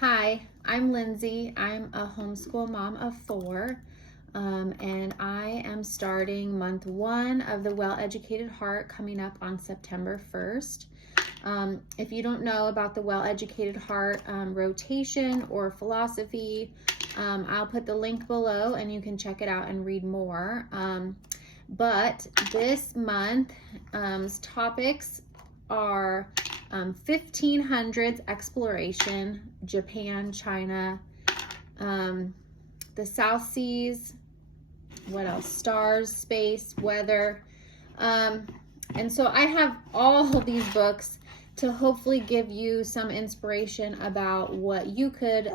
Hi, I'm Lindsay. I'm a homeschool mom of 4, and I am starting month 1 of the Well-Educated Heart coming up on September 1st. If you don't know about the Well-Educated Heart rotation or philosophy, I'll put the link below and you can check it out and read more. But this month's topics are 1500s exploration, Japan, China, the South Seas, what else? Stars, space, weather. And so I have all of these books to hopefully give you some inspiration about what you could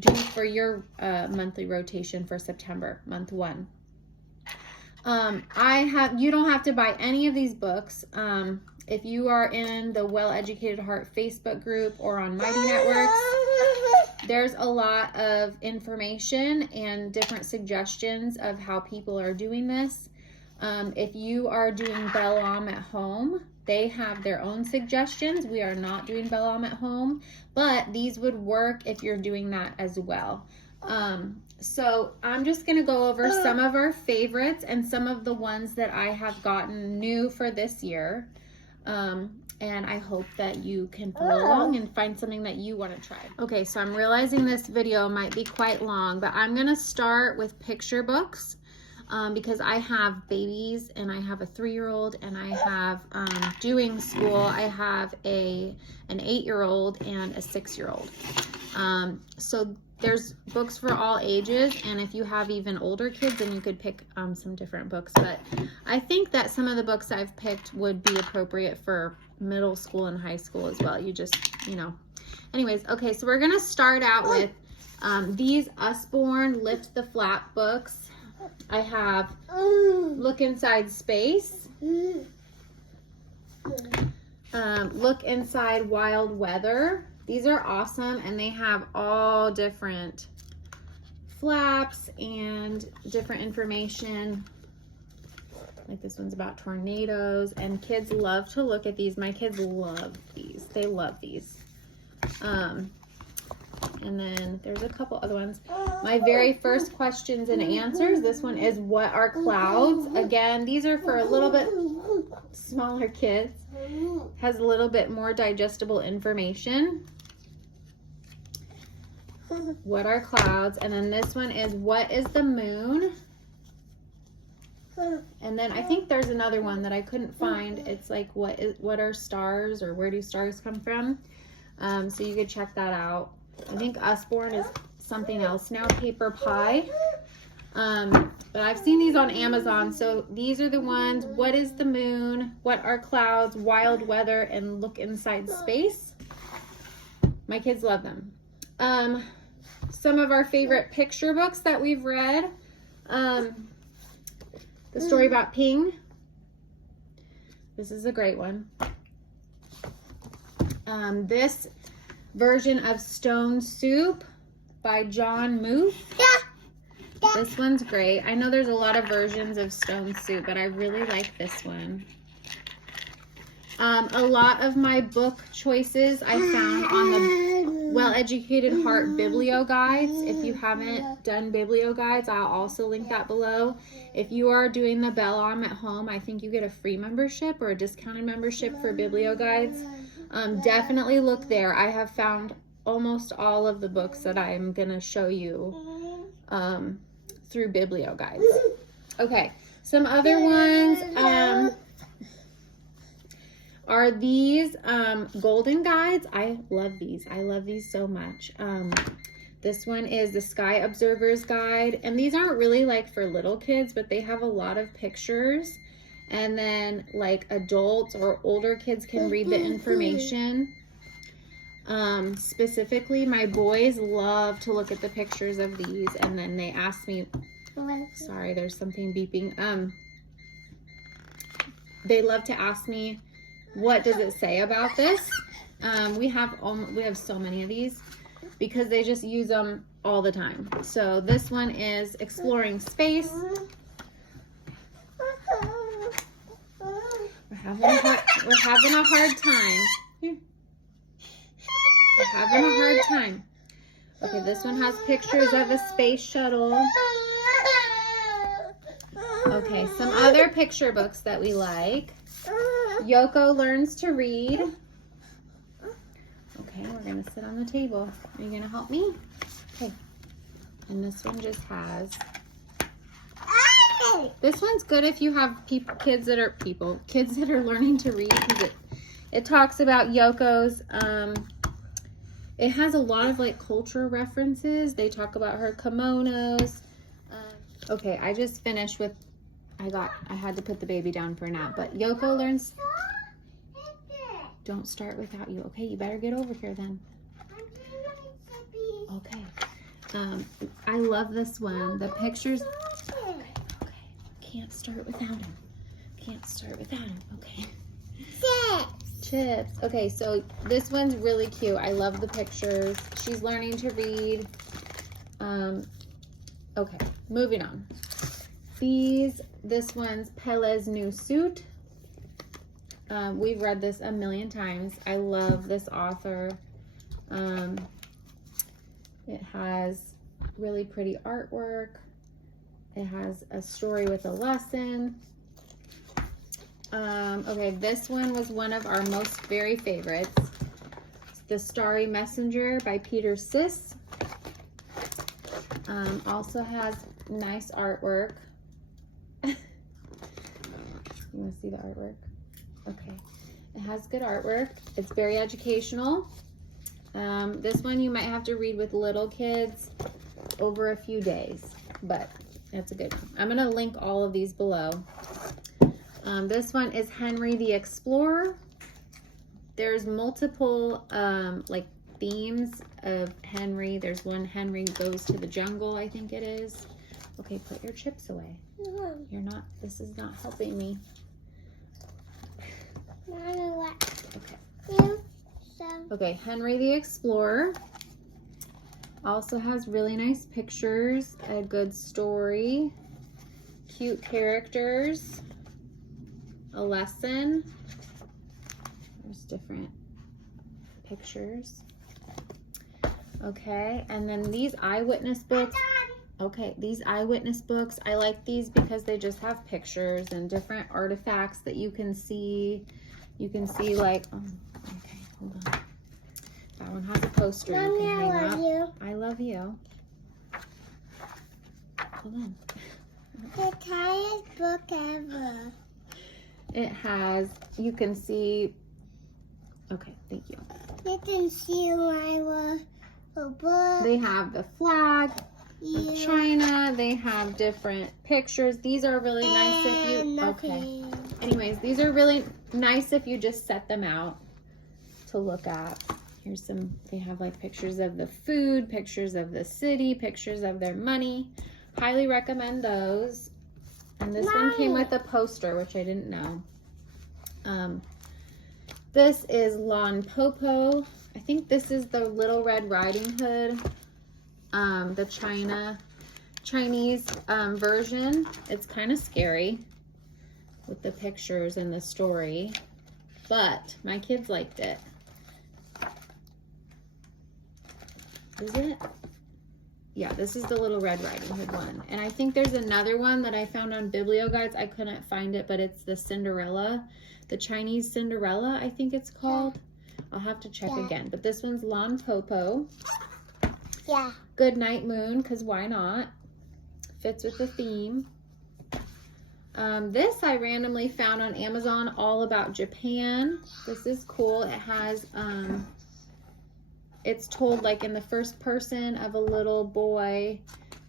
do for your monthly rotation for September, month 1. You don't have to buy any of these books. If you are in the Well-Educated Heart Facebook group or on Mighty Networks, there's a lot of information and different suggestions of how people are doing this. If you are doing Bellam at home, they have their own suggestions. We are not doing Bellam at home, but these would work if you're doing that as well. So I'm just going to go over some of our favorites and some of the ones that I have gotten new for this year. And I hope that you can follow along and find something that you want to try. Okay, so I'm realizing this video might be quite long, but I'm going to start with picture books because I have babies and I have a 3-year-old and I have doing school. I have an 8-year-old and a 6-year-old. So there's books for all ages, and if you have even older kids, then you could pick some different books. But I think that some of the books I've picked would be appropriate for middle school and high school as well. You just, Anyways, okay, so we're going to start out with these Usborne Lift the Flap books. I have Look Inside Space, Look Inside Wild Weather. These are awesome, and they have all different flaps and different information. Like this one's about tornadoes, and kids love to look at these. My kids love these. They love these. And then there's a couple other ones. My very first questions and answers. This one is What Are Clouds? Again, these are for a little bit smaller kids. Has a little bit more digestible information. What are clouds? And then this one is What is the moon? And then I think there's another one that I couldn't find. It's like what are stars, or where do stars come from? So you could check that out. I think Usborne is something else now, Paper Pie. But I've seen these on Amazon. So these are the ones, What is the moon? What are clouds? Wild weather, and Look Inside Space. My kids love them. Some of our favorite picture books that we've read. The story about Ping. This is a great one. This version of Stone Soup by John Muth. This one's great. I know there's a lot of versions of Stone Soup, but I really like this one. A lot of my book choices I found on the Well-Educated Heart Biblioguides. If you haven't done Biblioguides, I'll also link that below. If you are doing the Bellam at home, I think you get a free membership or a discounted membership for Biblioguides. Definitely look there. I have found almost all of the books that I'm going to show you through Biblioguides. Okay, some other ones are these golden guides. I love these. I love these so much. This one is the Sky Observer's Guide, and these aren't really like for little kids, but they have a lot of pictures. And then like adults or older kids can read the information. Specifically, my boys love to look at the pictures of these, and then they ask me, sorry, there's something beeping. They love to ask me, what does it say about this? We have so many of these because they just use them all the time. So this one is Exploring Space. We're having a hard time. Here. having a hard time. Okay, this one has pictures of a space shuttle. Okay, some other picture books that we like. Yoko Learns to Read. Okay, we're going to sit on the table. Are you going to help me? Okay. And this one just has... This one's good if you have kids that are learning to read, because it talks about Yoko's... it has a lot of like cultural references. They talk about her kimonos. Okay, I just finished with... I had to put the baby down for a nap, but Yoko Learns... Don't start without you. Okay, you better get over here then. Okay. I love this one. The pictures... Okay. Can't start without him. Can't start without him. Okay. Chips. Okay, so this one's really cute. I love the pictures. She's learning to read. Okay, moving on. This one's Pelle's New Suit. We've read this a million times. I love this author. It has really pretty artwork. It has a story with a lesson. Okay, this one was one of our very favorites. It's The Starry Messenger by Peter Siss. Also has nice artwork. You want to see the artwork? Okay, it has good artwork. It's very educational. This one you might have to read with little kids over a few days, but that's a good one. I'm going to link all of these below. This one is Henry the Explorer. There's multiple like themes of Henry. There's one, Henry Goes to the Jungle, I think it is. Okay, put your chips away. No. This is not helping me. Okay. Okay, Henry the Explorer also has really nice pictures, a good story, cute characters, a lesson. There's different pictures. Okay, and then these eyewitness books. Okay, these eyewitness books, I like these because they just have pictures and different artifacts that you can see. You can see like, okay, hold on. That one has a poster. Mommy, you can hang I love up. you. I love you. Hold on. The tiniest book ever. It has, you can see, okay, thank you. You can see my book. They have the flag of China. They have different pictures. These are really nice if you, okay. Anyways, these are really nice if you just set them out to look at. Here's some, they have like pictures of the food, pictures of the city, pictures of their money. Highly recommend those. And this one came with a poster, which I didn't know. This is Lon Popo. I think this is the Little Red Riding Hood, the Chinese version. It's kind of scary with the pictures and the story, but my kids liked it. Is it? Yeah, this is the Little Red Riding Hood one. And I think there's another one that I found on Biblioguides. I couldn't find it, but it's the Cinderella, the Chinese Cinderella, I think it's called. I'll have to check again. But this one's Lon Popo. Yeah. Good Night Moon, because why not? Fits with the theme. This I randomly found on Amazon, All About Japan. This is cool. It has, it's told like in the first person of a little boy,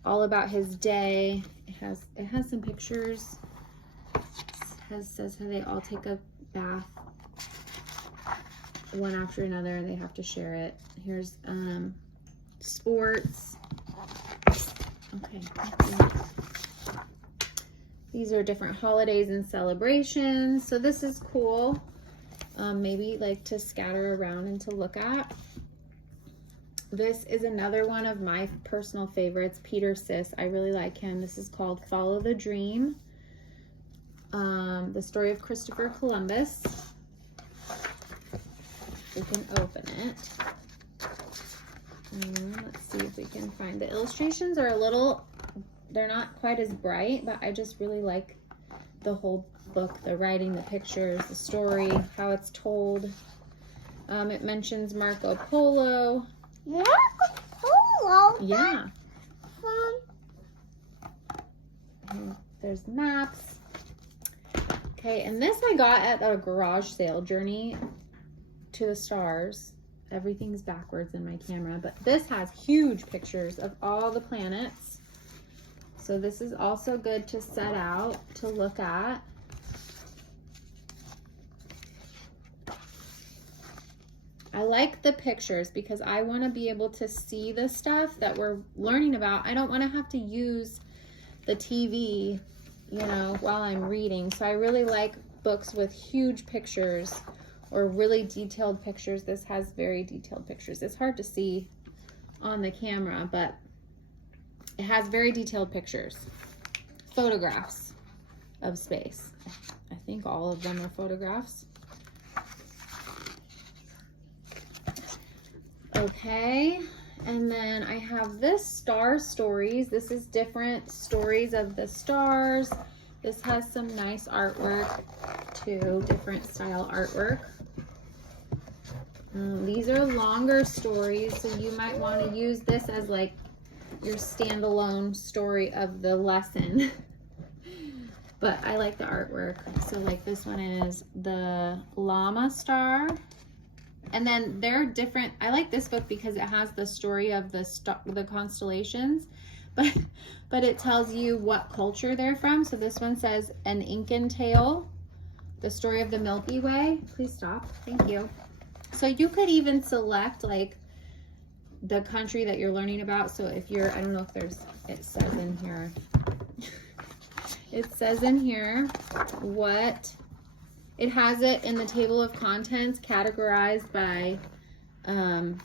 all about his day. It has some pictures. It says how they all take a bath one after another and they have to share it. Here's sports. Okay. These are different holidays and celebrations. So this is cool. Maybe like to scatter around and to look at. This is another one of my personal favorites, Peter Siss. I really like him. This is called Follow the Dream. The story of Christopher Columbus. We can open it. Let's see if we can find the illustrations are a little, they're not quite as bright, but I just really like the whole book, the writing, the pictures, the story, how it's told. It mentions Marco Polo. Marco Polo? Yeah. And there's maps. Okay, and this I got at a garage sale, Journey to the Stars. Everything's backwards in my camera, but this has huge pictures of all the planets. So this is also good to set out to look at. I like the pictures because I want to be able to see the stuff that we're learning about. I don't want to have to use the TV, you know, while I'm reading. So I really like books with huge pictures or really detailed pictures. This has very detailed pictures. It's hard to see on the camera, but it has very detailed pictures. Photographs of space. I think all of them are photographs. Okay, and then I have this Star Stories. This is different stories of the stars. This has some nice artwork too, different style artwork. These are longer stories, so you might want to use this as like your standalone story of the lesson. But I like the artwork. So like this one is the llama star. And then they're different. I like this book because it has the story of the constellations, but it tells you what culture they're from. So this one says An Incan Tale, the story of the Milky Way. Please stop. Thank you. So you could even select like the country that you're learning about. So if you're, I don't know if there's, it says in here, it says in here what, it has it in the table of contents categorized by, can't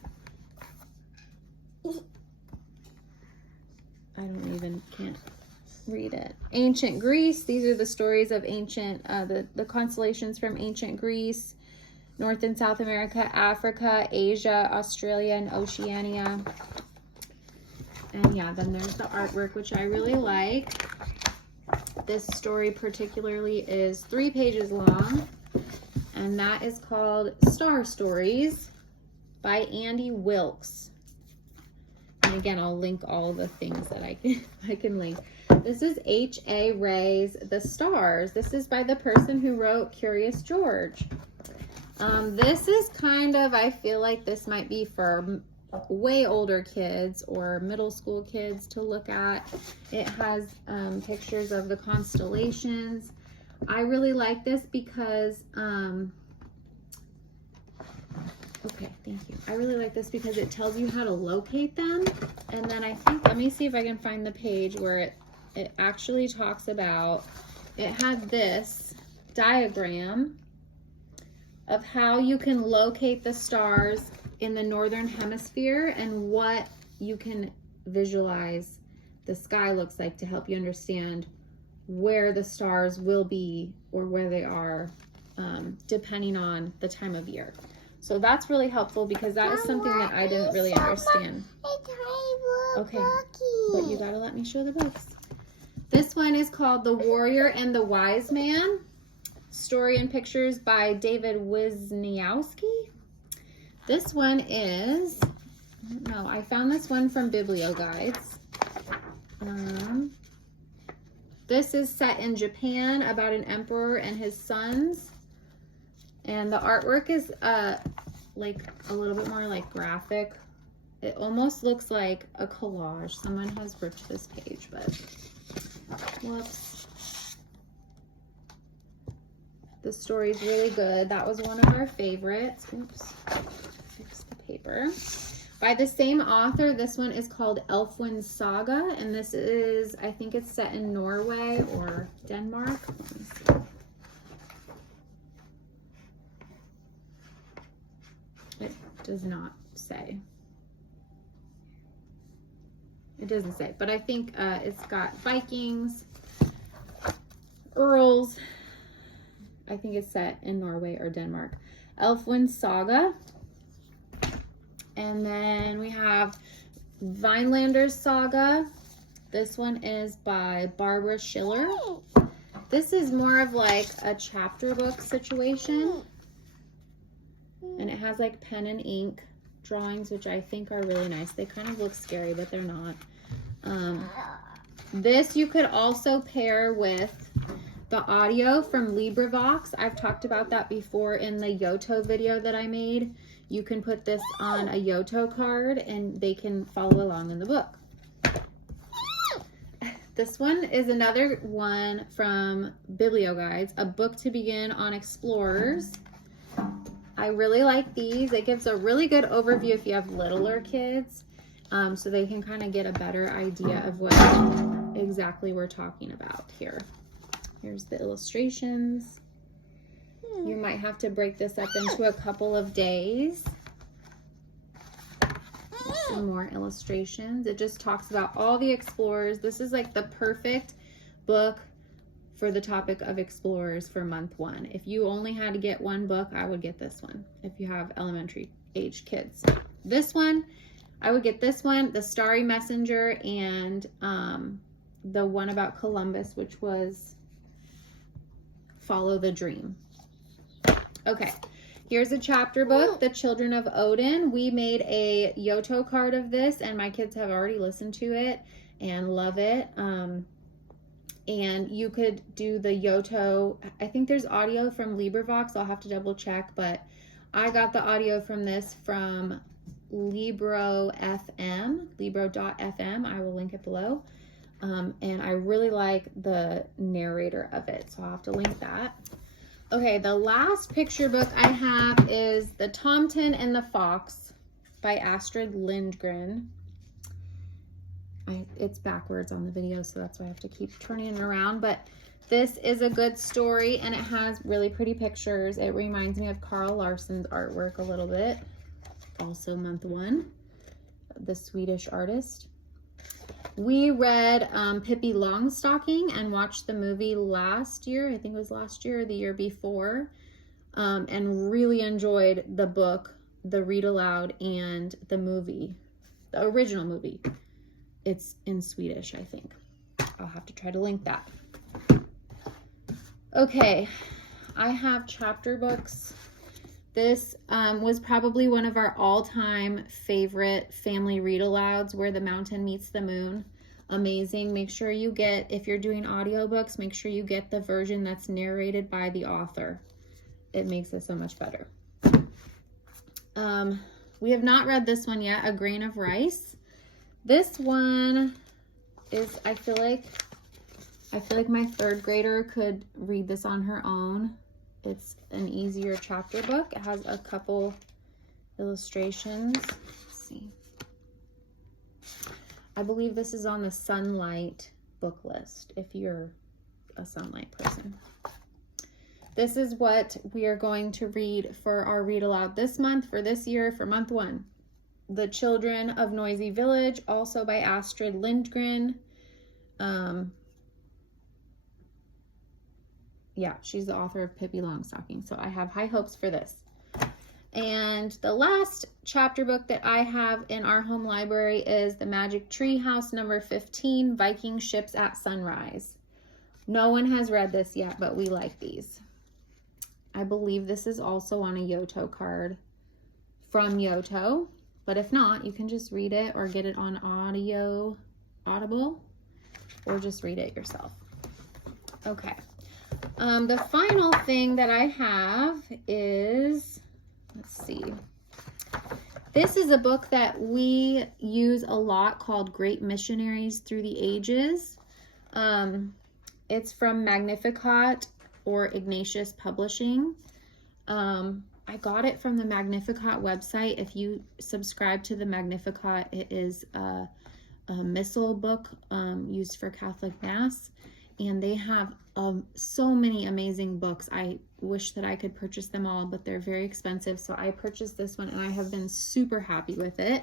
read it. Ancient Greece. These are the stories of ancient, the constellations from ancient Greece, North and South America, Africa, Asia, Australia, and Oceania. And yeah, then there's the artwork, which I really like. This story particularly is 3 pages long, and that is called Star Stories by Andy Wilkes. And again, I'll link all the things that I can link. This is H.A. Ray's The Stars. This is by the person who wrote Curious George. This is kind of, I feel like this might be for way older kids or middle school kids to look at. It has pictures of the constellations. I really like this because, okay, thank you. I really like this because it tells you how to locate them. And then I think, let me see if I can find the page where it actually talks about, it had this diagram of how you can locate the stars in the northern hemisphere and what you can visualize the sky looks like to help you understand where the stars will be or where they are depending on the time of year. So that's really helpful because that was something that I didn't really understand. Okay, but you gotta let me show the books. This one is called The Warrior and the Wise Man. Story and pictures by David Wisniewski. This one is, I don't know, I found this one from Biblioguides. This is set in Japan about an emperor and his sons. And the artwork is like a little bit more like graphic. It almost looks like a collage. Someone has ripped this page, but whoops. The story's really good. That was one of our favorites. Oops, fix the paper. By the same author, this one is called Elfwin Saga, and this is, I think it's set in Norway or Denmark. Let me see. It does not say. It doesn't say, but I think it's got Vikings, Earls. I think it's set in Norway or Denmark. Elfwin Saga. And then we have Vinelander's Saga. This one is by Barbara Schiller. This is more of like a chapter book situation. And it has like pen and ink drawings, which I think are really nice. They kind of look scary, but they're not. This you could also pair with the audio from LibriVox. I've talked about that before in the Yoko video that I made. You can put this on a Yoko card and they can follow along in the book. This one is another one from Biblioguides, A Book to Begin on Explorers. I really like these. It gives a really good overview if you have littler kids, so they can kind of get a better idea of what exactly we're talking about here. Here's the illustrations. You might have to break this up into a couple of days. Some more illustrations. It just talks about all the explorers. This is like the perfect book for the topic of explorers for month 1. If you only had to get one book, I would get this one. If you have elementary age kids, this one, I would get this one, the Starry Messenger, and the one about Columbus, which was Follow the Dream. Okay, here's a chapter book, The Children of Odin. We made a Yoko card of this, and my kids have already listened to it and love it. And you could do the Yoko. I think there's audio from LibriVox. I'll have to double check, but I got the audio from this from Libro.fm. I will link it below. And I really like the narrator of it, so I'll have to link that. Okay, the last picture book I have is The Tomten and the Fox by Astrid Lindgren. It's backwards on the video, so that's why I have to keep turning it around. But this is a good story, and it has really pretty pictures. It reminds me of Carl Larsson's artwork a little bit. Also month 1, the Swedish artist. We read Pippi Longstocking and watched the movie last year. I think it was last year or the year before. And really enjoyed the book, the read aloud, and the movie, the original movie. It's in Swedish, I think. I'll have to try to link that. Okay, I have chapter books. This was probably one of our all-time favorite family read-alouds, Where the Mountain Meets the Moon. Amazing. Make sure you get, if you're doing audiobooks, make sure you get the version that's narrated by the author. It makes it so much better. We have not read this one yet, A Grain of Rice. This one is, I feel like my 3rd grader could read this on her own. It's an easier chapter book. It has a couple illustrations. Let's see. I believe this is on the Sunlight book list, if you're a Sunlight person. This is what we are going to read for our read aloud this month, for this year, for month 1. The Children of Noisy Village, also by Astrid Lindgren. Yeah, she's the author of Pippi Longstocking, so I have high hopes for this. And the last chapter book that I have in our home library is The Magic Tree House, number 15, Viking Ships at Sunrise. No one has read this yet, but we like these. I believe this is also on a Yoko card from Yoko, but if not, you can just read it or get it on Audible, or just read it yourself. Okay. The final thing that I have is, let's see. This is a book that we use a lot called Great Missionaries Through the Ages. It's from Magnificat or Ignatius Publishing. I got it from the Magnificat website. If you subscribe to the Magnificat, it is a missal book used for Catholic Mass. And they have so many amazing books. I wish that I could purchase them all, but they're very expensive. So I purchased this one and I have been super happy with it.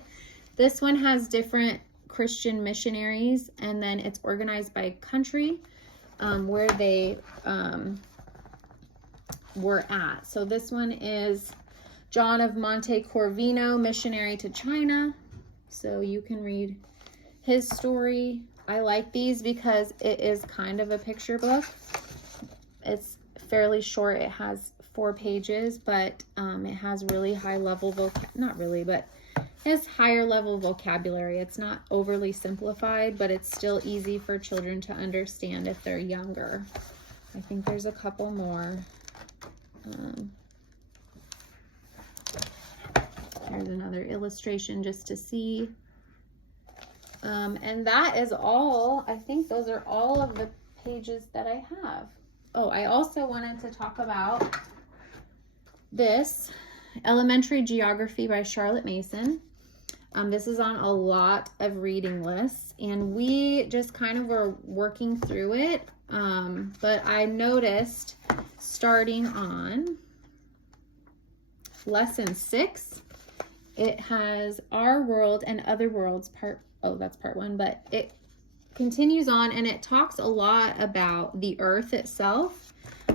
This one has different Christian missionaries, and then it's organized by country where they were at. So this one is John of Monte Corvino, missionary to China. So you can read his story. I like these because it is kind of a picture book. It's fairly short. It has 4 pages, but it has really high level not really, but it's higher level vocabulary. It's not overly simplified, but it's still easy for children to understand if they're younger. I think there's a couple more. Here's another illustration just to see. And that is all. I think those are all of the pages that I have. Oh, I also wanted to talk about this, Elementary Geography by Charlotte Mason. This is on a lot of reading lists, and we just kind of were working through it. But I noticed starting on lesson 6, it has Our World and Other Worlds that's part 1, but it continues on and it talks a lot about the earth itself.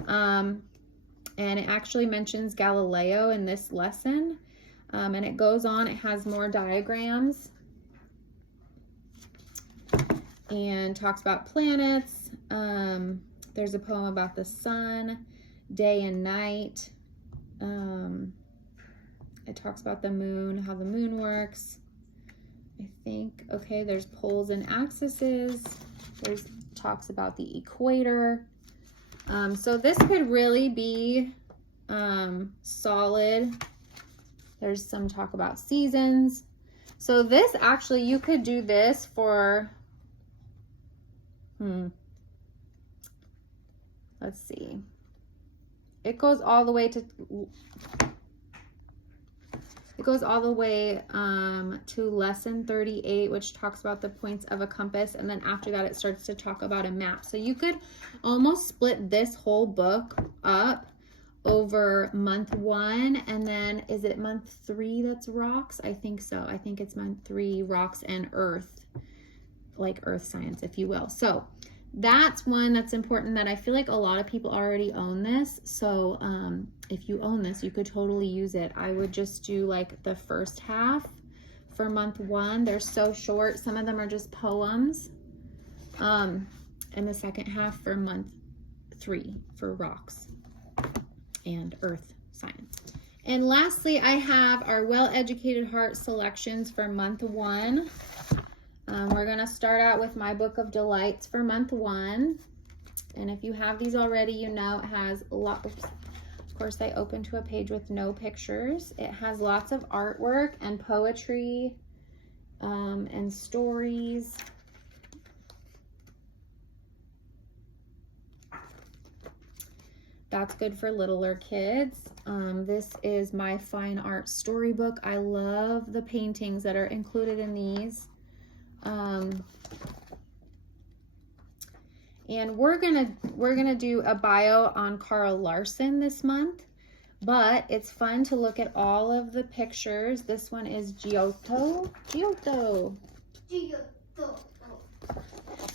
And it actually mentions Galileo in this lesson. And it goes on, it has more diagrams and talks about planets. There's a poem about the sun, day and night. It talks about the moon, how the moon works. I think, okay, there's poles and axes. There's talks about the equator. So this could really be solid. There's some talk about seasons. So this actually, you could do this for, let's see. It goes all the way to lesson 38, which talks about the points of a compass. And then after that, it starts to talk about a map. So you could almost split this whole book up over month 1. And then is it month 3 that's rocks? I think so. I think it's month 3, rocks and earth, like earth science, if you will. So that's one that's important, that I feel like a lot of people already own this. So if you own this, you could totally use it. I would just do like the first half for month 1. They're so short. Some of them are just poems. And the second half for month 3 for rocks and earth science. And lastly, I have our Well-Educated Heart selections for month 1. We're going to start out with My Book of Delights for month 1. And if you have these already, you know it has a lot. Of course, I opened to a page with no pictures. It has lots of artwork and poetry and stories. That's good for littler kids. This is my fine art storybook. I love the paintings that are included in these. And we're gonna do a bio on Carl Larson this month, but it's fun to look at all of the pictures. This one is Giotto.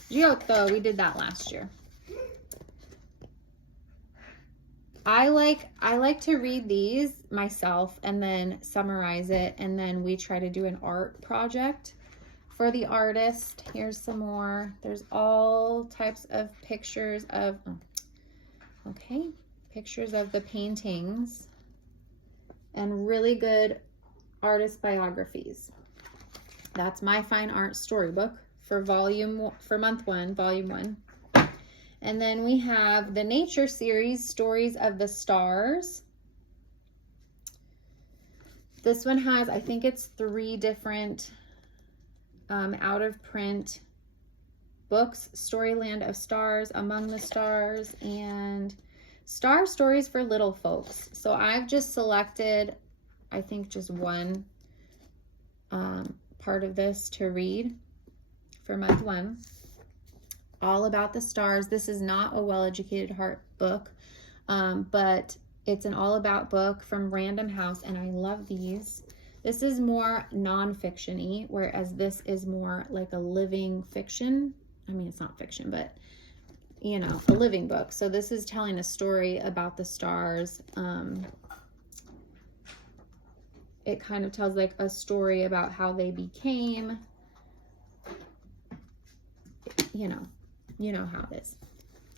We did that last year. I like to read these myself and then summarize it, and then we try to do an art project for the artist. Here's some more. There's all types of pictures of, pictures of the paintings and really good artist biographies. That's my fine art storybook for month 1, volume 1. And then we have the nature series, Stories of the Stars. This one has, I think it's 3 different out of print books: Storyland of Stars, Among the Stars, and Star Stories for Little Folks. So I've just selected, I think, just one part of this to read for month 1. All about the stars. This is not a Well-Educated Heart book, but it's an all about book from Random House, and I love these. This is more non-fiction-y, whereas this is more like a living fiction. I mean, it's not fiction, but you know, a living book. So this is telling a story about the stars. it kind of tells like a story about how they became, you know how it is,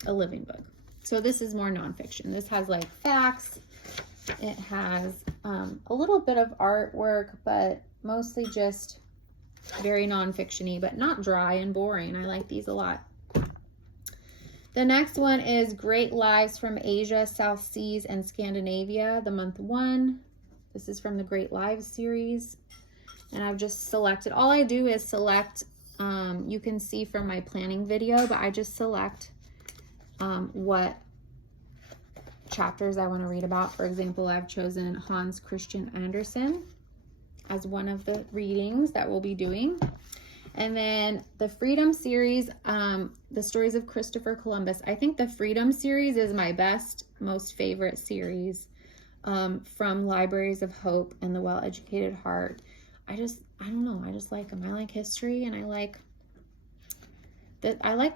a living book. So this is more nonfiction. This has like facts. It has a little bit of artwork, but mostly just very nonfiction-y, but not dry and boring. I like these a lot. The next one is Great Lives from Asia, South Seas, and Scandinavia, the month 1. This is from the Great Lives series. And I've just selected, all I do is select, you can see from my planning video, but I just select what chapters I want to read about. For example, I've chosen Hans Christian Andersen as one of the readings that we'll be doing. And then the Freedom series, the stories of Christopher Columbus. I think the Freedom series is my most favorite series from Libraries of Hope and the Well-Educated Heart. I don't know, I just like them. I like history, and I like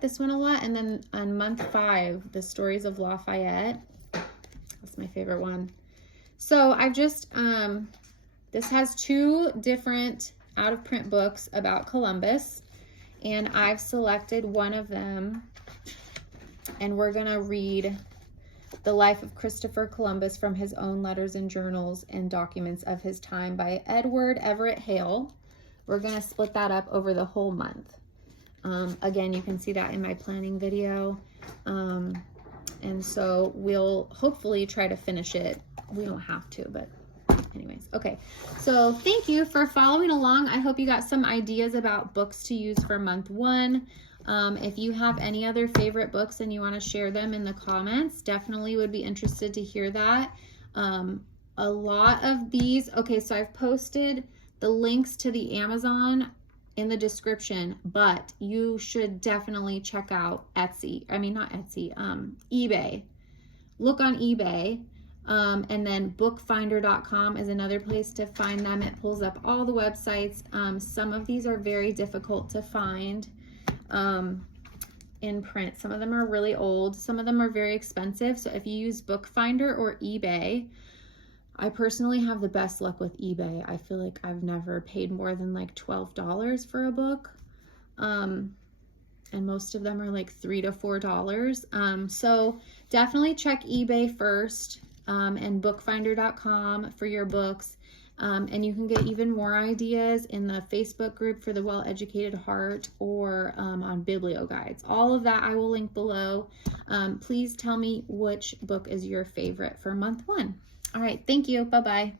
this one a lot. And then on month 5, the stories of Lafayette. That's my favorite one. So I've just, this has 2 different out-of-print books about Columbus, and I've selected one of them, and we're gonna read The Life of Christopher Columbus from his own letters and journals and documents of his time by Edward Everett Hale. We're gonna split that up over the whole month. Again, you can see that in my planning video. And so we'll hopefully try to finish it. We don't have to, but anyways. Okay, so thank you for following along. I hope you got some ideas about books to use for month 1. If you have any other favorite books and you want to share them in the comments, definitely would be interested to hear that. A lot of these, okay, so I've posted the links to the Amazon in the description, but you should definitely check out Etsy. I mean, not Etsy, eBay. Look on eBay. And then bookfinder.com is another place to find them. It pulls up all the websites. Some of these are very difficult to find in print. Some of them are really old. Some of them are very expensive. So if you use Bookfinder or eBay, I personally have the best luck with eBay. I feel like I've never paid more than like $12 for a book. And most of them are like $3 to $4. So definitely check eBay first, and bookfinder.com for your books. And you can get even more ideas in the Facebook group for the Well-Educated Heart, or on Biblioguides. All of that I will link below. Please tell me which book is your favorite for month 1. All right, thank you. Bye-bye.